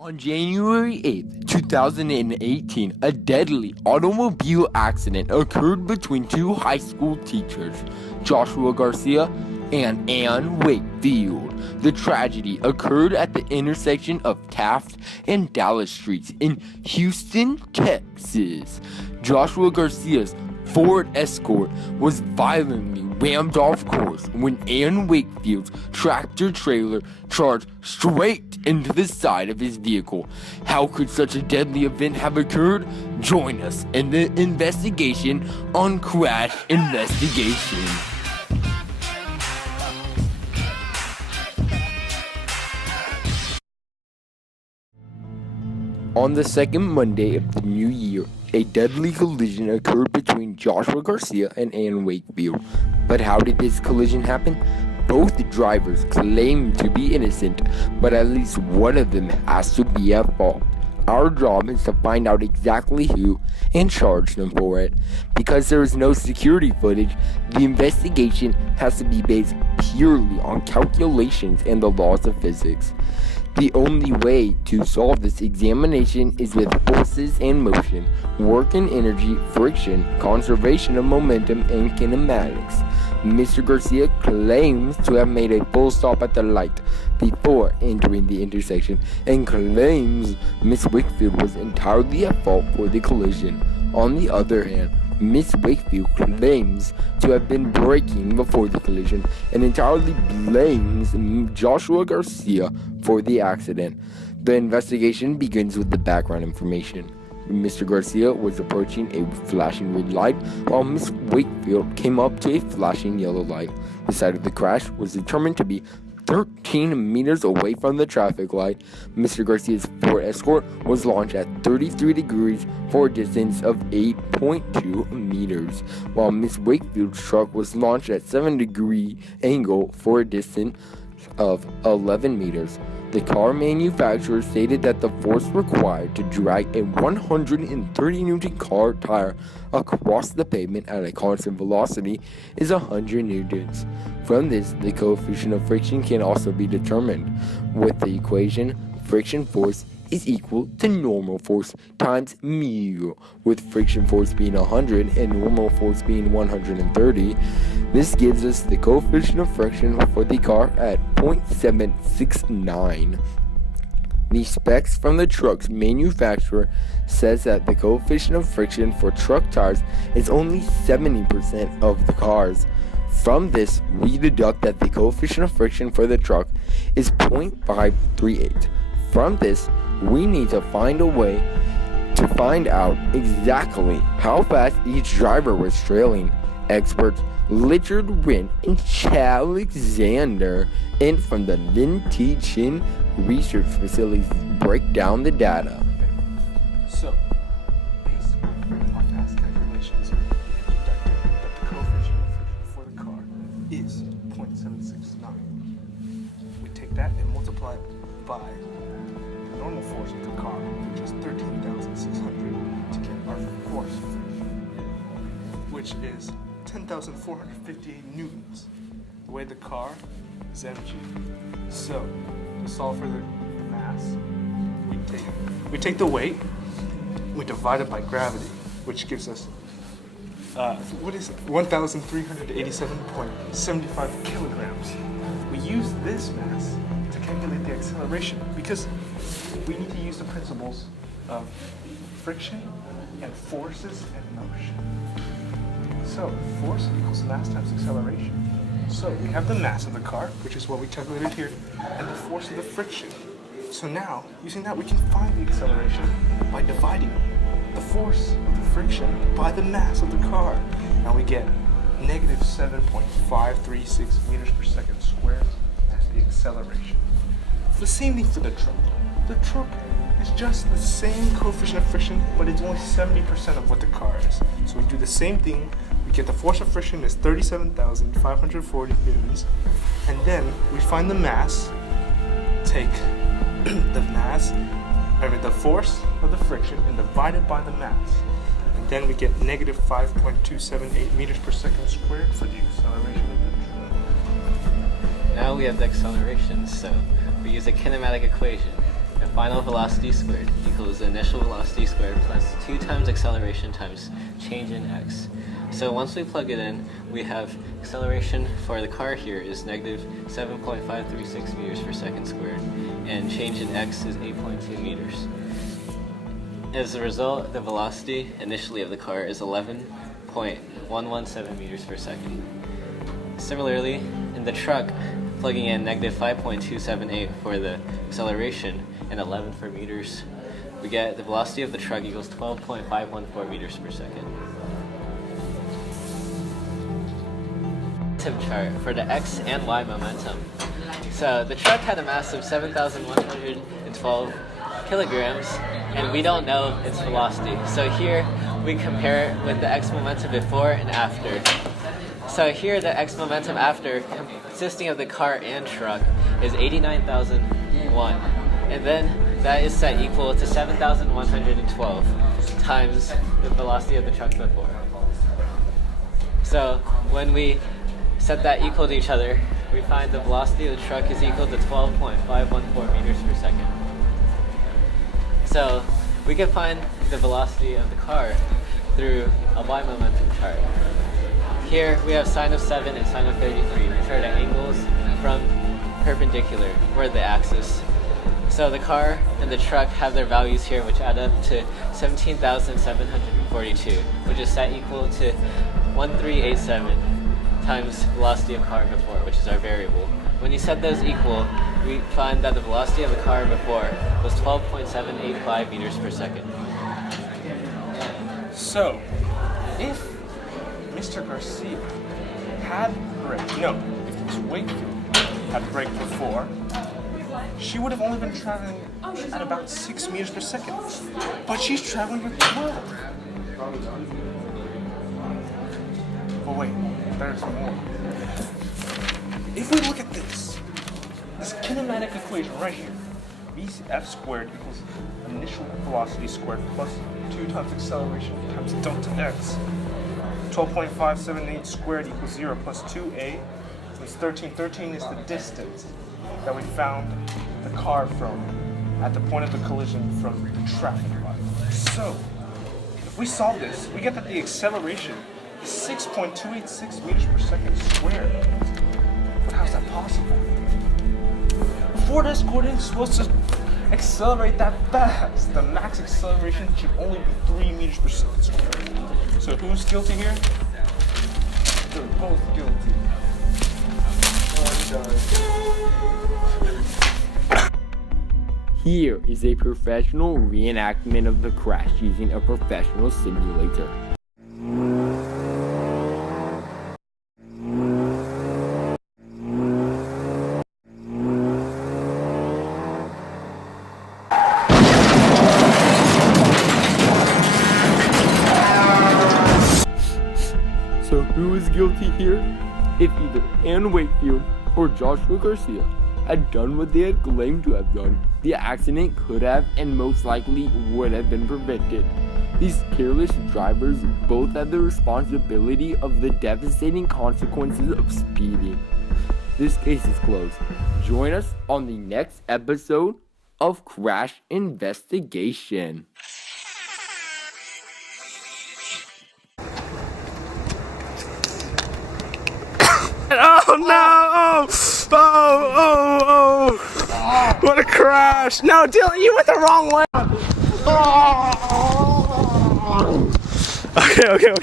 On January 8th, 2018, a deadly automobile accident occurred between two high school teachers, Joshua Garcia and Ann Wakefield. The tragedy occurred at the intersection of Taft and Dallas Streets in Houston, Texas. Joshua Garcia's Ford Escort was violently rammed off course when Ann Wakefield's tractor trailer charged straight into the side of his vehicle. How could such a deadly event have occurred? Join us in the investigation on Crash Investigation. On the second Monday of the new year, a deadly collision occurred between Joshua Garcia and Ann Wakefield. But how did this collision happen? Both drivers claim to be innocent, but at least one of them has to be at fault. Our job is to find out exactly who and charge them for it. Because there is no security footage, the investigation has to be based purely on calculations and the laws of physics. The only way to solve this examination is with forces and motion, work and energy, friction, conservation of momentum, and kinematics. Mr. Garcia claims to have made a full stop at the light before entering the intersection and claims Miss Wakefield was entirely at fault for the collision. On the other hand, Miss Wakefield claims to have been braking before the collision and entirely blames Joshua Garcia for the accident. The investigation begins with the background information. Mr. Garcia was approaching a flashing red light while Miss Wakefield came up to a flashing yellow light. The site of the crash was determined to be 13 meters away from the traffic light. Mr. Garcia's Ford Escort was launched at 33 degrees for a distance of 8.2 meters, while Miss Wakefield's truck was launched at 7-degree angle for a distance of 11 meters. The car manufacturer stated that the force required to drag a 130 Newton car tire across the pavement at a constant velocity is 100 newtons. From this, the coefficient of friction can also be determined. With the equation, friction force is equal to normal force times mu, with friction force being 100 and normal force being 130. This gives us the coefficient of friction for the car at 0.769. The specs from the truck's manufacturer says that the coefficient of friction for truck tires is only 70% of the cars. From this, we deduct that the coefficient of friction for the truck is 0.538. From this, we need to find a way to find out exactly how fast each driver was trailing. Experts Richard Wren and Chad Alexander and from the Lin T. Chin research facilities break down the data. So, based on past calculations, we have deducted that the coefficient of friction for the car is 0.769. We take that and multiply it by the normal force of the car, which is 13,600, to get our force of friction, which is 10,458 newtons. The way the car is mg. So, to solve for the mass, we take the weight, we divide it by gravity, which gives us 1,387.75 kilograms. We use this mass to calculate the acceleration because we need to use the principles of friction and forces and motion. So force equals mass times acceleration. So we have the mass of the car, which is what we calculated here, and the force of the friction. So now, using that, we can find the acceleration by dividing the force of the friction by the mass of the car. Now we get negative 7.536 meters per second squared as the acceleration. It's the same thing for the truck. The truck is just the same coefficient of friction, but it's only 70% of what the car is. So we do the same thing. We get the force of friction is 37,540 newtons, and then we find the mass, take the force of the friction and divide it by the mass. And then we get negative 5.278 meters per second squared for the acceleration of the truck. Now we have the acceleration, so we use a kinematic equation. the final velocity squared equals the initial velocity squared plus 2 times acceleration times change in x. So once we plug it in, we have acceleration for the car here is negative 7.536 meters per second squared, and change in x is 8.2 meters. As a result, the velocity initially of the car is 11.117 meters per second. Similarly, in the truck, plugging in negative 5.278 for the acceleration and 11 for meters, we get the velocity of the truck equals 12.514 meters per second. Chart for the x and y momentum. So the truck had a mass of 7,112 kilograms, and we don't know its velocity. So here we compare it with the x momentum before and after. So here the x momentum after, consisting of the car and truck, is 89,001, and then that is set equal to 7,112 times the velocity of the truck before. So when we set that equal to each other, we find the velocity of the truck is equal to 12.514 meters per second. So we can find the velocity of the car through a y momentum chart. Here we have sine of 7 and sine of 33, which are the angles from perpendicular, or the axis. So the car and the truck have their values here, which add up to 17,742, which is set equal to 1387 times velocity of car before, which is our variable. When you set those equal, we find that the velocity of the car before was 12.785 meters per second. So, if Mr. Garcia had braked, no, if Ms. Wakefield had braked before, she would have only been traveling at about 6 meters per second. But she's traveling at 12. But wait, there's more. If we look at this kinematic equation right here, Vf squared equals initial velocity squared plus 2 times acceleration times delta x. 12.578 squared equals 0 plus 2a is 13. 13 is the distance that we found the car from at the point of the collision from the traffic light. So, if we solve this, we get that the acceleration is 6.286 meters per second squared. But how's that possible? Before this coordinate is supposed to accelerate that fast. The max acceleration should only be 3 meters per second squared. So who's guilty here? They're both guilty. Here is a professional reenactment of the crash using a professional simulator. So who is guilty here? If either Anne Wakefield or Joshua Garcia had done what they had claimed to have done, the accident could have and most likely would have been prevented. These careless drivers both had the responsibility of the devastating consequences of speeding. This case is closed. Join us on the next episode of Crash Investigation. Oh no! Oh! What a crash! No, Dylan, you went the wrong way! Okay.